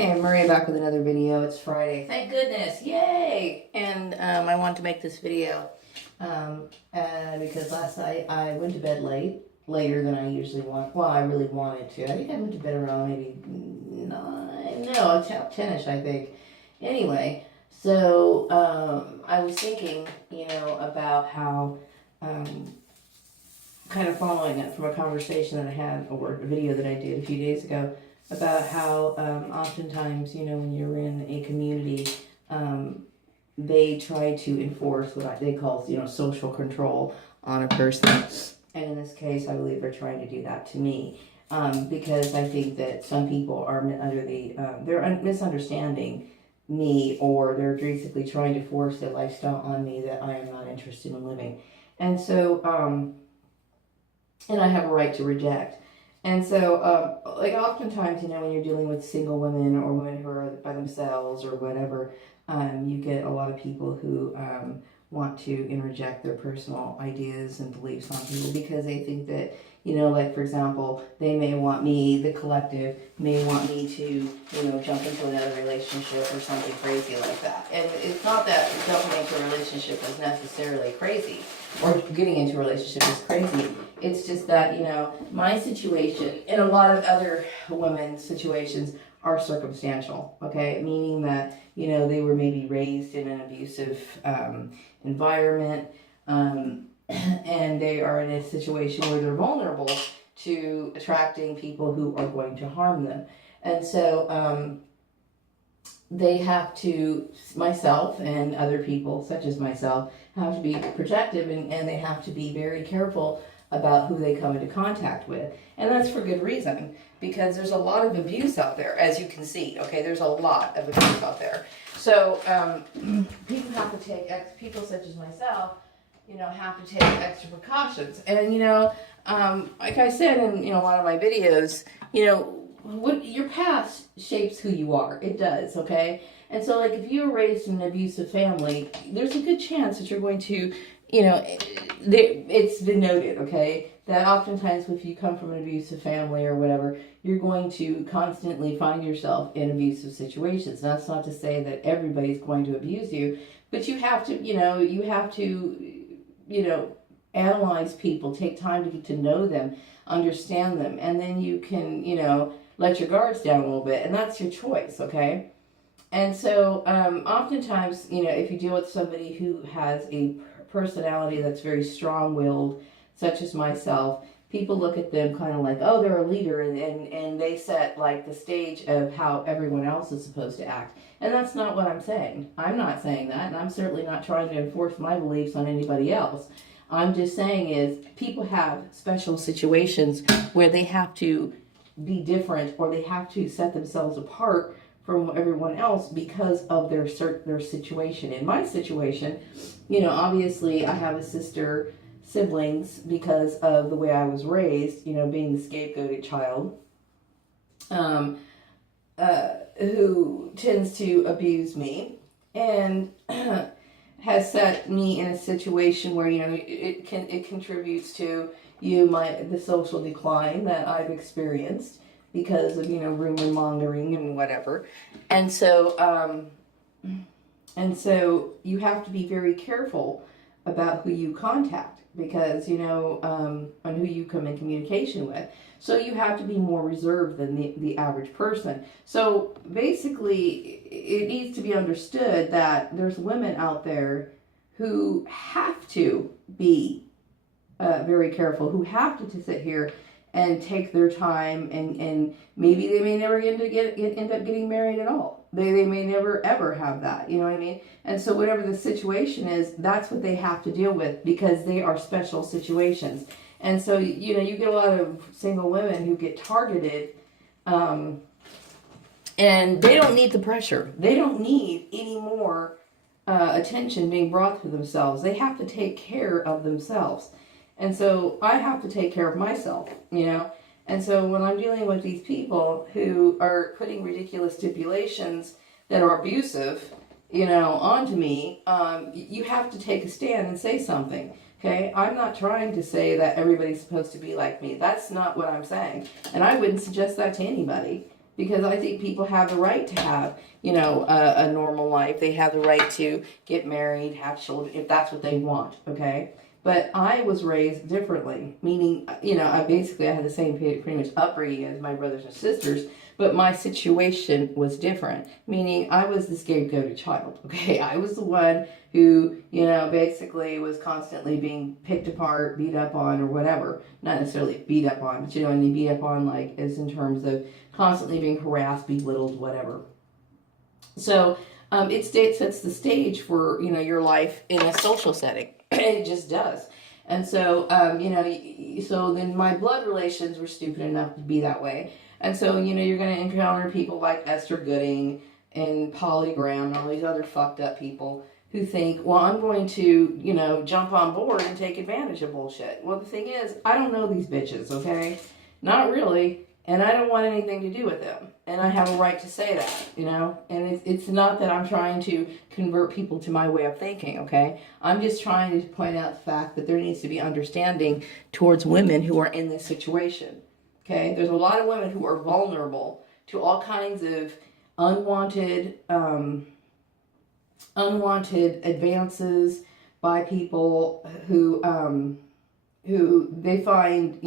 Hey, I'm Maria back with another video. It's Friday. Thank goodness. Yay! And I wanted to make this video because last night I went to bed later than I usually want. Well, I really wanted to. I think I went to bed around maybe 9, no, 10ish, I think. Anyway, so I was thinking, about how kind of following it from a conversation that I had or a video that I did a few days ago about how oftentimes, when you're in a community, they try to enforce what they call, social control on a person. And in this case, I believe they're trying to do that to me because I think that some people are they're misunderstanding me, or they're basically trying to force a lifestyle on me that I am not interested in living. And so, and I have a right to reject. And so, oftentimes, when you're dealing with single women or women who are by themselves or whatever, you get a lot of people who want to interject their personal ideas and beliefs on people because they think that, for example, they may want me, the collective, may want me to, jump into another relationship or something crazy like that. And it's not that jumping into a relationship is necessarily crazy or getting into a relationship is crazy. It's just that, my situation and a lot of other women's situations are circumstantial, okay? Meaning that, they were maybe raised in an abusive environment, and they are in a situation where they're vulnerable to attracting people who are going to harm them. And so they have to, myself and other people such as myself, have to be protective and they have to be very careful about who they come into contact with. And that's for good reason, because there's a lot of abuse out there, as you can see, okay? There's a lot of abuse out there. So people have to take, people such as myself, have to take extra precautions. And, like I said in, a lot of my videos, what your past shapes who you are. It does, okay? And so, if you were raised in an abusive family, there's a good chance that you're going to, it's been noted, okay, that oftentimes if you come from an abusive family or whatever, you're going to constantly find yourself in abusive situations. That's not to say that everybody's going to abuse you, but you have to, analyze people, take time to get to know them, understand them, and then you can, let your guards down a little bit, and that's your choice, okay? And so, oftentimes, if you deal with somebody who has a personality that's very strong-willed, such as myself, people look at them kind of like, oh, they're a leader, and they set, the stage of how everyone else is supposed to act. And that's not what I'm saying. I'm not saying that, and I'm certainly not trying to enforce my beliefs on anybody else. I'm just saying is people have special situations where they have to be different, or they have to set themselves apart from everyone else because of their situation. In my situation, obviously I have a siblings because of the way I was raised, being the scapegoated child, who tends to abuse me and has set me in a situation where, it contributes to the social decline that I've experienced because of, rumor mongering and whatever. And so you have to be very careful about who you contact because, on who you come in communication with. So you have to be more reserved than the average person. So basically, it needs to be understood that there's women out there who have to be very careful, who have to sit here and take their time, and maybe they may never end up getting married at all. They may never ever have that, you know what I mean? And so whatever the situation is, that's what they have to deal with because they are special situations. And so, you get a lot of single women who get targeted, and they don't need the pressure. They don't need any more attention being brought to themselves. They have to take care of themselves. And so I have to take care of myself, And so when I'm dealing with these people who are putting ridiculous stipulations that are abusive, onto me, you have to take a stand and say something. Okay, I'm not trying to say that everybody's supposed to be like me. That's not what I'm saying. And I wouldn't suggest that to anybody because I think people have the right to have, a normal life. They have the right to get married, have children, if that's what they want, okay? But I was raised differently, meaning, I had the same pretty much upbringing as my brothers and sisters, but my situation was different, meaning I was the scapegoated child, okay? I was the one who, basically was constantly being picked apart, beat up on, or whatever. Not necessarily beat up on, but and they beat up on, like, as in terms of constantly being harassed, belittled, whatever. So it sets the stage for, your life in a social setting. It just does. And so, so then my blood relations were stupid enough to be that way. And so, you're going to encounter people like Esther Gooding and Polly Graham and all these other fucked up people who think, well, I'm going to, jump on board and take advantage of bullshit. Well, the thing is, I don't know these bitches, okay? Not really. And I don't want anything to do with them. And I have a right to say that, And it's not that I'm trying to convert people to my way of thinking, okay? I'm just trying to point out the fact that there needs to be understanding towards women who are in this situation, okay? There's a lot of women who are vulnerable to all kinds of unwanted advances by people who they find,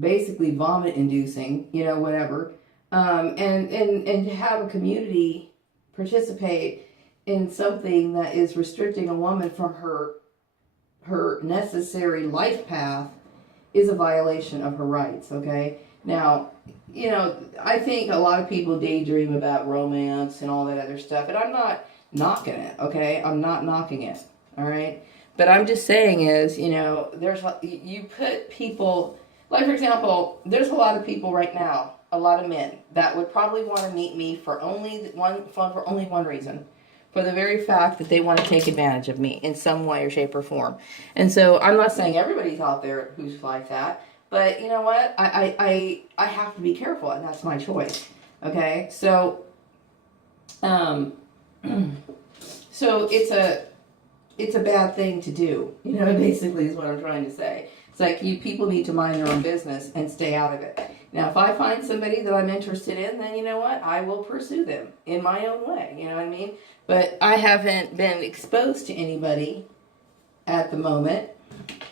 basically vomit inducing, whatever. And to have a community participate in something that is restricting a woman from her necessary life path is a violation of her rights, okay? Now, I think a lot of people daydream about romance and all that other stuff, and I'm not knocking it, okay? I'm not knocking it, all right? But I'm just saying is, you put people... Like, for example, there's a lot of people right now, a lot of men, that would probably want to meet me for only one reason. For the very fact that they want to take advantage of me in some way or shape or form. And so I'm not saying everybody's out there who's like that, but you know what? I have to be careful, and that's my choice. Okay? So, so it's a bad thing to do. Basically is what I'm trying to say. It's like people need to mind their own business and stay out of it. Now, if I find somebody that I'm interested in, then you know what? I will pursue them in my own way. You know what I mean? But I haven't been exposed to anybody at the moment.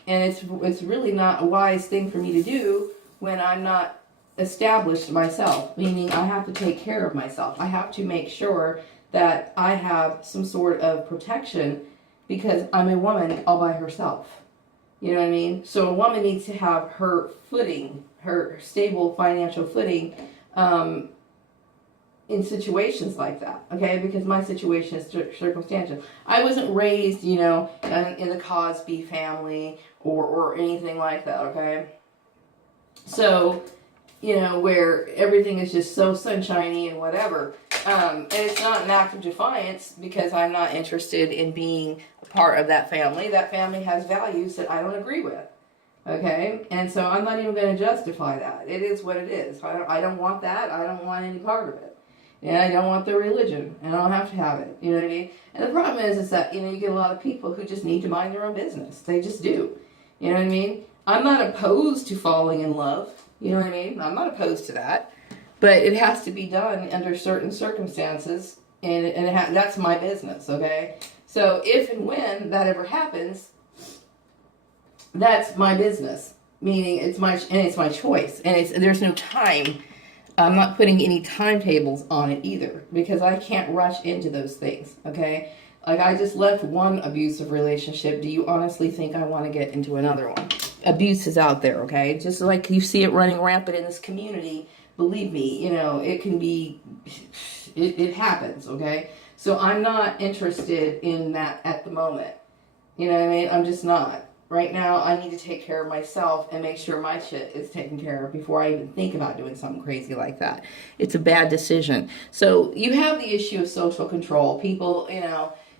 And it's really not a wise thing for me to do when I'm not established myself. Meaning I have to take care of myself. I have to make sure that I have some sort of protection because I'm a woman all by herself. You know what I mean? So a woman needs to have her footing, her stable financial footing in situations like that, okay? Because my situation is circumstantial. I wasn't raised, in the Cosby family or anything like that, okay? So, where everything is just so sunshiny and whatever. And it's not an act of defiance because I'm not interested in being a part of that family. That family has values that I don't agree with. Okay? And so I'm not even going to justify that. It is what it is. I don't want that. I don't want any part of it. And I don't want their religion. And I don't have to have it. You know what I mean? And the problem is that, you get a lot of people who just need to mind their own business. They just do. You know what I mean? I'm not opposed to falling in love. You know what I mean? I'm not opposed to that. But it has to be done under certain circumstances, and that's my business, okay? So if and when that ever happens, that's my business. Meaning it's my choice, and there's no time. I'm not putting any timetables on it either because I can't rush into those things, okay? Like I just left one abusive relationship. Do you honestly think I want to get into another one? Abuse is out there, okay? Just like you see it running rampant in this community. Believe me, it can be, it happens, okay? So I'm not interested in that at the moment. You know what I mean? I'm just not. Right now, I need to take care of myself and make sure my shit is taken care of before I even think about doing something crazy like that. It's a bad decision. So you have the issue of social control. People,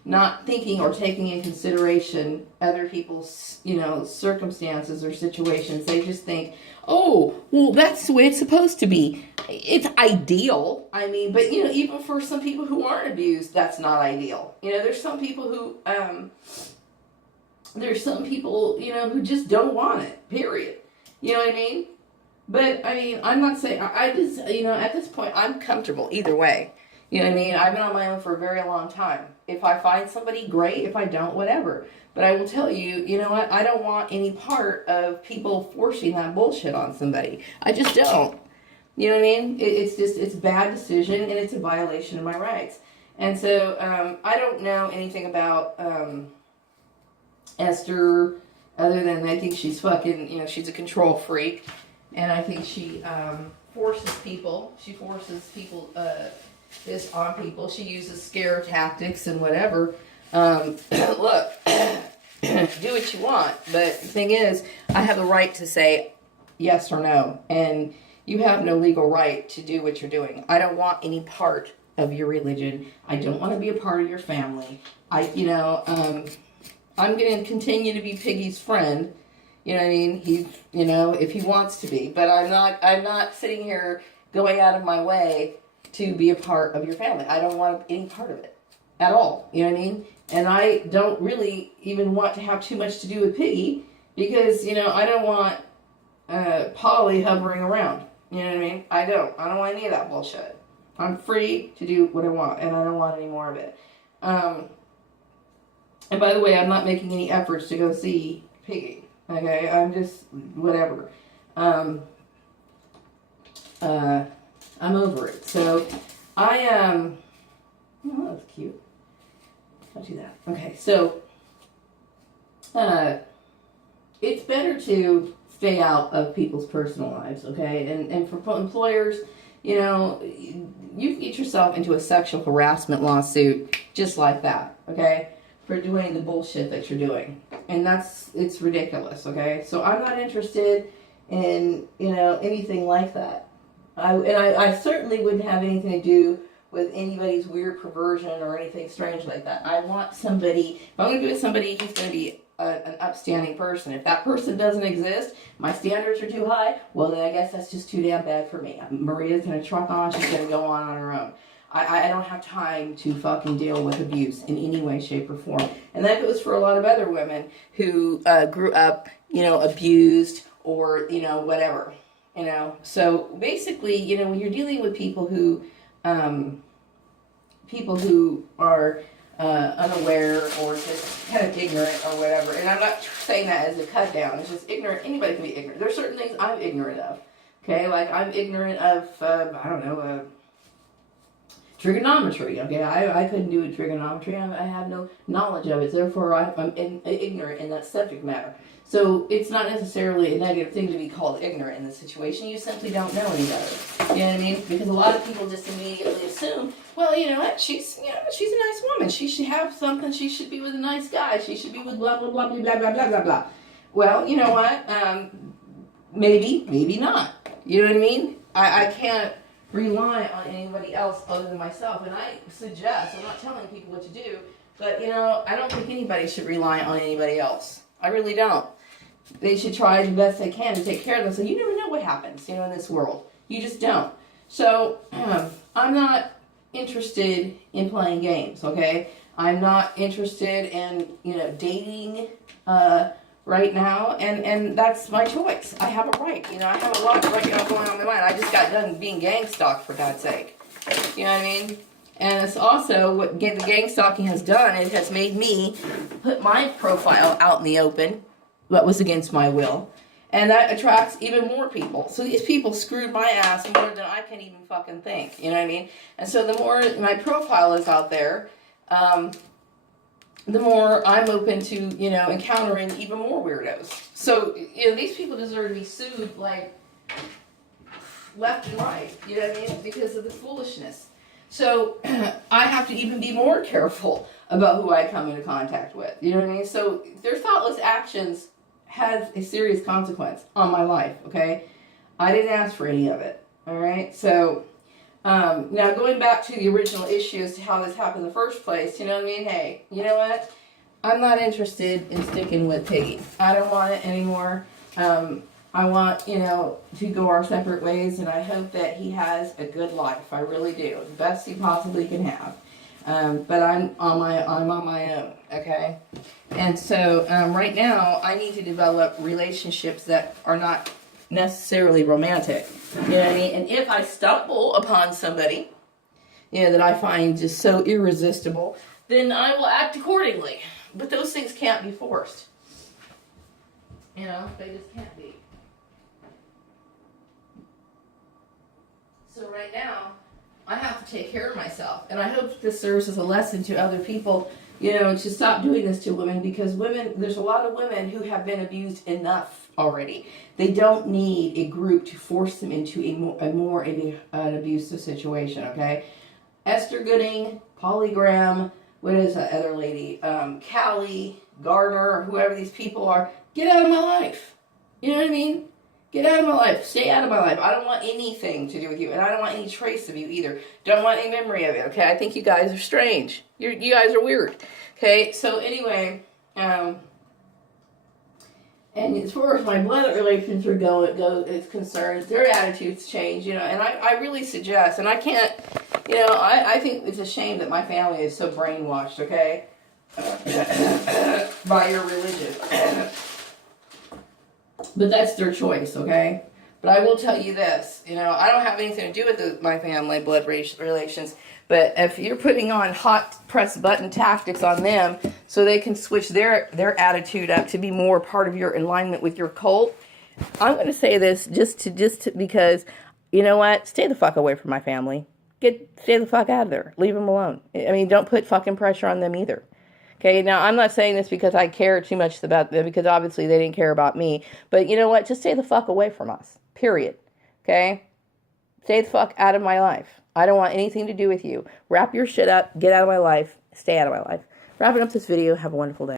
not thinking or taking in consideration other people's, circumstances or situations. They just think, oh, well, that's the way it's supposed to be. It's ideal. I mean, but, even for some people who aren't abused, that's not ideal. There's some people who, who just don't want it, period. You know what I mean? But I mean, I'm not saying, I just, you know, at this point, I'm comfortable either way. You know what I mean? I've been on my own for a very long time. If I find somebody, great. If I don't, whatever. But I will tell you, you know what? I don't want any part of people forcing that bullshit on somebody. I just don't. You know what I mean? It's just, it's a bad decision and it's a violation of my rights. And so, I don't know anything about Esther other than I think she's fucking, you know, she's a control freak. And I think she forces people, this on people. She uses scare tactics and whatever. Look, do what you want. But the thing is, I have the right to say yes or no. And you have no legal right to do what you're doing. I don't want any part of your religion. I don't want to be a part of your family. I'm going to continue to be Piggy's friend. You know what I mean? He's, you know, if he wants to be. But I'm not sitting here going out of my way to be a part of your family. I don't want any part of it at all. You know what I mean? And I don't really even want to have too much to do with Piggy because, you know, I don't want Polly hovering around. You know what I mean? I don't want any of that bullshit. I'm free to do what I want, and I don't want any more of it. And by the way, I'm not making any efforts to go see Piggy. Okay? I'm just, whatever. I'm over it. So, oh, that's cute. Don't do that. Okay, so, it's better to stay out of people's personal lives, okay? And for employers, you know, you can get yourself into a sexual harassment lawsuit just like that, okay? For doing the bullshit that you're doing. And it's ridiculous, okay? So I'm not interested in, you know, anything like that. I certainly wouldn't have anything to do with anybody's weird perversion or anything strange like that. I want somebody, if I'm going to be with somebody, he's going to be an upstanding person. If that person doesn't exist, my standards are too high, well then I guess that's just too damn bad for me. Maria's going to truck on, she's going to go on her own. I don't have time to fucking deal with abuse in any way, shape, or form. And that goes for a lot of other women who grew up, you know, abused or, you know, whatever. You know, so basically, you know, when you're dealing with people who are unaware or just kind of ignorant or whatever, and I'm not saying that as a cut down, it's just ignorant. Anybody can be ignorant. There's certain things I'm ignorant of, okay? Like I'm ignorant of, I don't know, trigonometry, okay? I couldn't do trigonometry. I have no knowledge of it. Therefore, I'm ignorant in that subject matter. So it's not necessarily a negative thing to be called ignorant in this situation. You simply don't know any better. You know what I mean? Because a lot of people just immediately assume, well, you know what? She's a nice woman. She should have something. She should be with a nice guy. She should be with blah, blah, blah, blah, blah, blah, blah, blah, blah. Well, you know what? Maybe not. You know what I mean? I can't rely on anybody else other than myself. And I suggest, I'm not telling people what to do, but, you know, I don't think anybody should rely on anybody else. I really don't. They should try the best they can to take care of them. So you never know what happens, you know, in this world. You just don't. So I'm not interested in playing games, okay? I'm not interested in, you know, dating right now, and that's my choice. I have a right. You know, I have a lot right now going on in my mind. I just got done being gang stalked, for God's sake. You know what I mean? And it's also what the gang stalking has done. It has made me put my profile out in the open. That was against my will. And that attracts even more people. So these people screwed my ass more than I can even fucking think. You know what I mean? And so the more my profile is out there, the more I'm open to, you know, encountering even more weirdos. So, you know, these people deserve to be sued, like, left and right. You know what I mean? Because of the foolishness. So I have to even be more careful about who I come into contact with. You know what I mean? So their thoughtless actions has a serious consequence on my life, okay? I didn't ask for any of it, all right? So now going back to the original issue as to how this happened in the first place, you know what I mean? Hey, you know what? I'm not interested in sticking with Piggy. I don't want it anymore. I want, you know, to go our separate ways, and I hope that he has a good life. I really do. The best he possibly can have. But I'm on my own, okay? And so right now, I need to develop relationships that are not necessarily romantic. You know what I mean? And if I stumble upon somebody, you know, that I find just so irresistible, then I will act accordingly. But those things can't be forced. You know, they just can't be. So right now, I have to take care of myself. And I hope this serves as a lesson to other people, you know, to stop doing this to women, because women, there's a lot of women who have been abused enough already. They don't need a group to force them into an abusive situation, okay? Esther Gooding, Polygram, what is that other lady? Callie, Gardner, whoever these people are, get out of my life. You know what I mean? Get out of my life. Stay out of my life. I don't want anything to do with you. And I don't want any trace of you either. Don't want any memory of it, okay? I think you guys are strange. You guys are weird. Okay, so anyway, and as far as my blood relations is concerned, their attitudes change, you know, and I really suggest, and I can't, you know, I think it's a shame that my family is so brainwashed, okay, by your religion. But that's their choice, okay? But I will tell you this, you know, I don't have anything to do with my family blood relations, but if you're putting on hot press button tactics on them so they can switch their attitude up to be more part of your alignment with your cult, I'm going to say this just because, you know what? Stay the fuck away from my family. Stay the fuck out of there. Leave them alone. I mean, don't put fucking pressure on them either. Okay, now I'm not saying this because I care too much about them, because obviously they didn't care about me. But you know what? Just stay the fuck away from us. Period. Okay? Stay the fuck out of my life. I don't want anything to do with you. Wrap your shit up. Get out of my life. Stay out of my life. Wrapping up this video. Have a wonderful day.